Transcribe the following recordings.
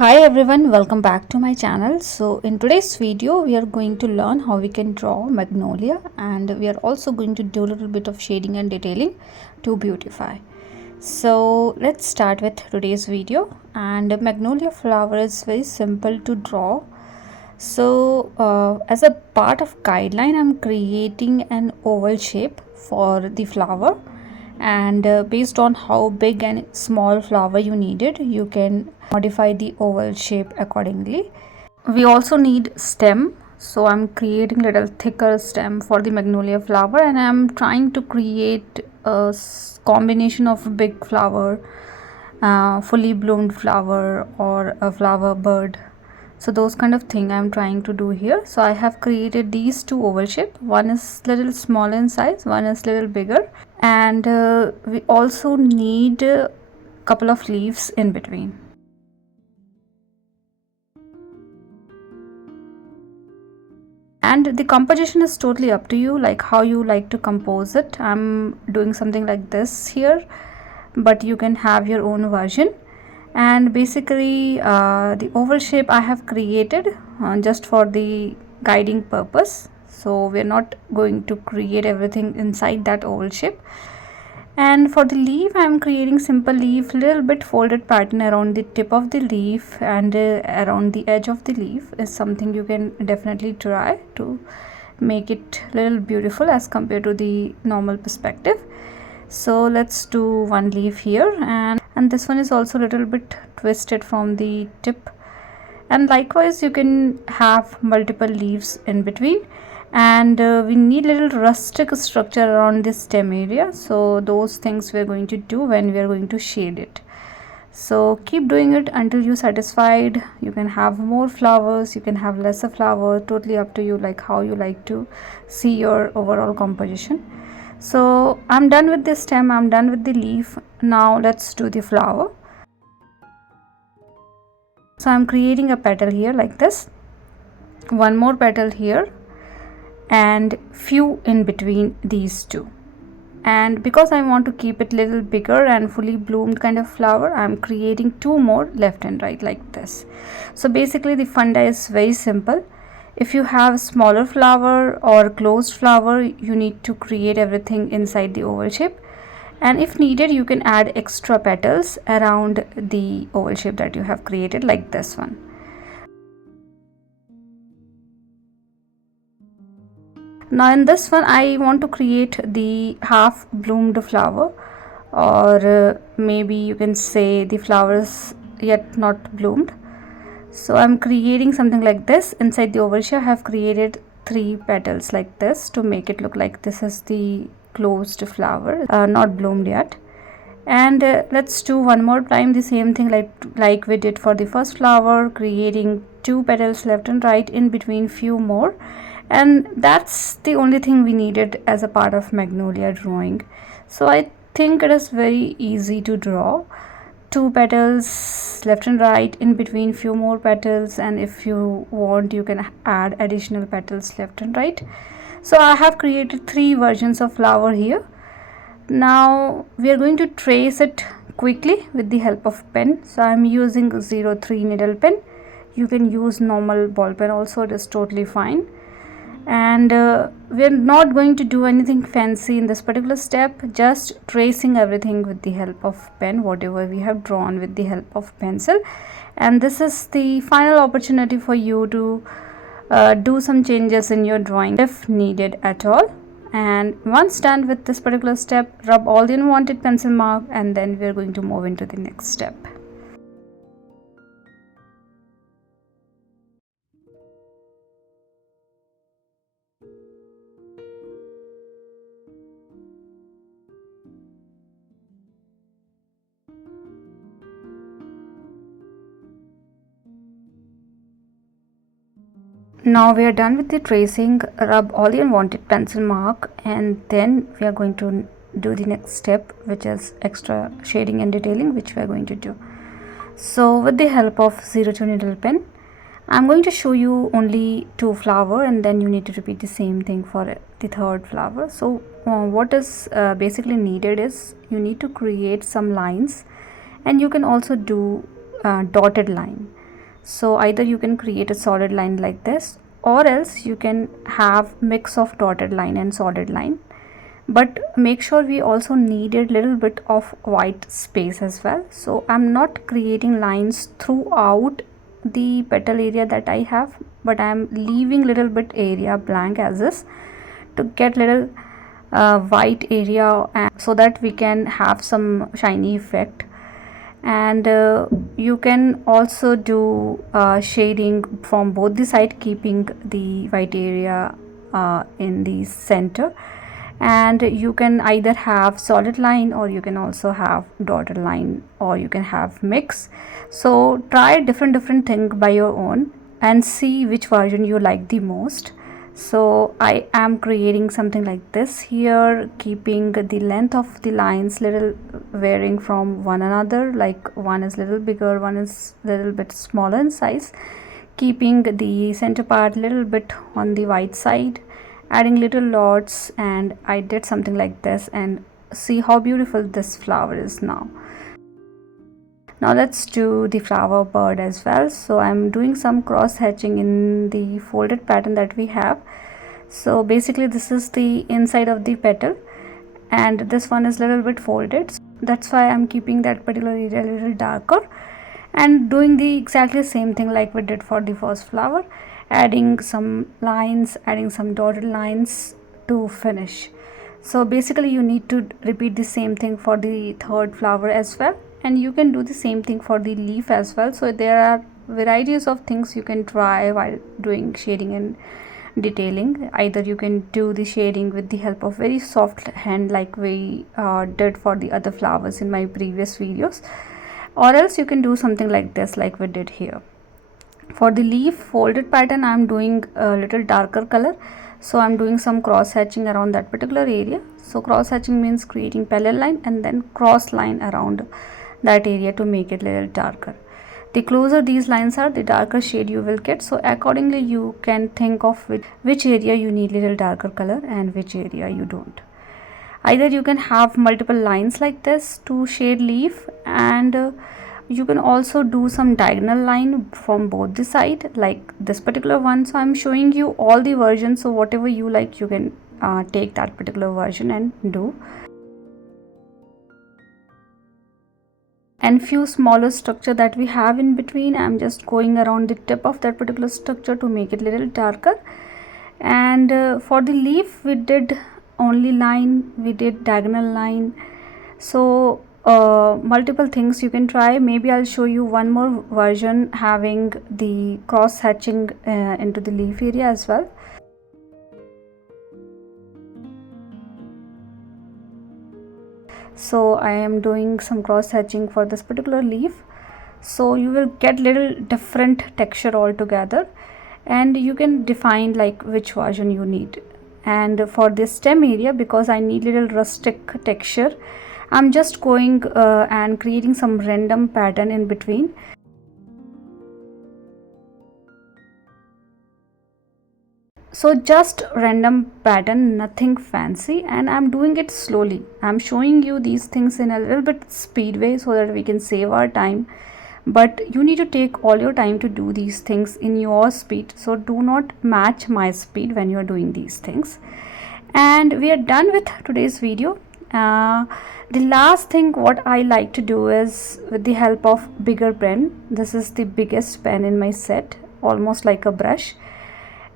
Hi everyone, welcome back to my channel. So in today's video we are going to learn how we can draw magnolia, and we are also going to do a little bit of shading and detailing to beautify. So let's start with today's video. And magnolia flower is very simple to draw. So as a part of guideline, I'm creating an oval shape for the flower, and based on how big and small flower you needed, you can modify the oval shape accordingly. We also need stem, so I'm creating little thicker stem for the magnolia flower, and I'm trying to create a combination of big flower, fully bloomed flower, or a flower bird. So those kind of thing I'm trying to do here. So I have created these two oval shape. One is little smaller in size, one is little bigger, and we also need a couple of leaves in between. And the composition is totally up to you, like how you like to compose it. I'm doing something like this here, but you can have your own version. And basically the oval shape I have created just for the guiding purpose, so we're not going to create everything inside that oval shape. And for the leaf, I'm creating simple leaf, little bit folded pattern around the tip of the leaf, and around the edge of the leaf is something you can definitely try to make it little beautiful as compared to the normal perspective. So let's do one leaf here, and this one is also a little bit twisted from the tip, and likewise you can have multiple leaves in between. And we need little rustic structure around this stem area, so those things we're going to do when we are going to shade it. So keep doing it until you're satisfied. You can have more flowers, you can have lesser flower, totally up to you, like how you like to see your overall composition. So I'm done with the stem, I'm done with the leaf. Now let's do the flower. So I'm creating a petal here like this, one more petal here, and few in between these two. And because I want to keep it little bigger and fully bloomed kind of flower, I'm creating two more left and right like this. So basically the funda is very simple. If you have smaller flower or closed flower, you need to create everything inside the oval shape, and if needed you can add extra petals around the oval shape that you have created, like this one. Now in this one I want to create the half bloomed flower, or maybe you can say the flowers yet not bloomed. So I'm creating something like this. Inside the oval shape I have created 3 petals like this to make it look like this is the closed flower, not bloomed yet. And let's do one more time the same thing like we did for the first flower, creating 2 petals left and right, in between few more. And that's the only thing we needed as a part of magnolia drawing. So I think it is very easy to draw. 2 petals left and right, in between few more petals, and if you want you can add additional petals left and right. So I have created 3 versions of flower here. Now we are going to trace it quickly with the help of pen. So I am using 03 needle pen. You can use normal ball pen also, it is totally fine. And we are not going to do anything fancy in this particular step, just tracing everything with the help of pen, whatever we have drawn with the help of pencil. And this is the final opportunity for you to do some changes in your drawing if needed at all. And once done with this particular step, rub all the unwanted pencil mark, and then we are going to move into the next step. Now we are done with the tracing. Rub all the unwanted pencil mark, and then we are going to do the next step, which is extra shading and detailing, which we are going to do. So with the help of 02 needle pen, I'm going to show you only 2 flower, and then you need to repeat the same thing for the third flower. So what is basically needed is you need to create some lines, and you can also do dotted line. So either you can create a solid line like this, or else you can have mix of dotted line and solid line, but make sure we also need a little bit of white space as well. So I'm not creating lines throughout the petal area that I have, but I'm leaving little bit area blank as is to get little white area, and so that we can have some shiny effect. And you can also do shading from both the side, keeping the white area in the center. And you can either have solid line, or you can also have dotted line, or you can have mix. So try different thing by your own and see which version you like the most. So I am creating something like this here, keeping the length of the lines little varying from one another, like one is little bigger, one is little bit smaller in size, keeping the center part little bit on the white side, adding little dots, and I did something like this, and see how beautiful this flower is now. Now let's do the flower bird as well. So I'm doing some cross hatching in the folded pattern that we have. So basically this is the inside of the petal, and this one is little bit folded. That's why I'm keeping that particular area a little darker, and doing the exactly same thing like we did for the first flower, adding some lines, adding some dotted lines to finish. So basically you need to repeat the same thing for the third flower as well, and you can do the same thing for the leaf as well. So there are varieties of things you can try while doing shading and detailing. Either you can do the shading with the help of very soft hand like we did for the other flowers in my previous videos, or else you can do something like this like we did here. For the leaf folded pattern, I'm doing a little darker color, so I'm doing some cross hatching around that particular area. So cross hatching means creating parallel line and then cross line around that area to make it a little darker. The closer these lines are, the darker shade you will get. So accordingly you can think of which area you need little darker color and which area you don't. Either you can have multiple lines like this to shade leaf, and you can also do some diagonal line from both the side like this particular one. So I'm showing you all the versions, so whatever you like you can take that particular version and do. And few smaller structure that we have in between, I'm just going around the tip of that particular structure to make it a little darker. And for the leaf we did only line, we did diagonal line. So multiple things you can try. Maybe I'll show you one more version having the cross hatching into the leaf area as well. So I am doing some cross hatching for this particular leaf, so you will get little different texture altogether, and you can define like which version you need. And for this stem area, because I need little rustic texture, I'm just going and creating some random pattern in between. So just random pattern, nothing fancy, and I'm doing it slowly. I'm showing you these things in a little bit speed way so that we can save our time, but you need to take all your time to do these things in your speed. So do not match my speed when you're doing these things. And we are done with today's video. The last thing what I like to do is with the help of bigger pen. This is the biggest pen in my set, almost like a brush,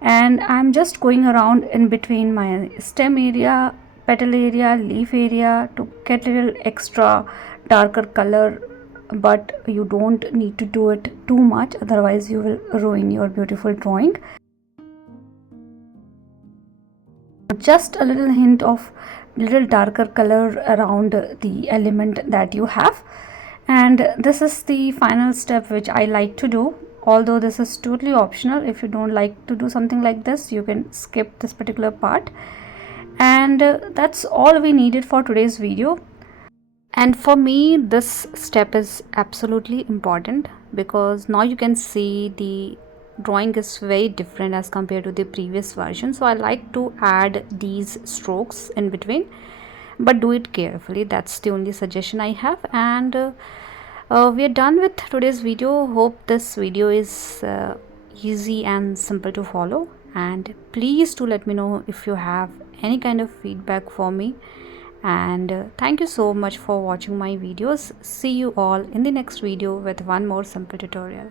and I'm just going around in between my stem area, petal area, leaf area to get a little extra darker color, but you don't need to do it too much, otherwise you will ruin your beautiful drawing. Just a little hint of little darker color around the element that you have, and this is the final step which I like to do. Although this is totally optional, if you don't like to do something like this, you can skip this particular part. And that's all we needed for today's video. And for me this step is absolutely important, because now you can see the drawing is very different as compared to the previous version. So I like to add these strokes in between, but do it carefully. That's the only suggestion I have. And We are done with today's video. Hope this video is easy and simple to follow, and please do let me know if you have any kind of feedback for me. And thank you so much for watching my videos. See you all in the next video with one more simple tutorial.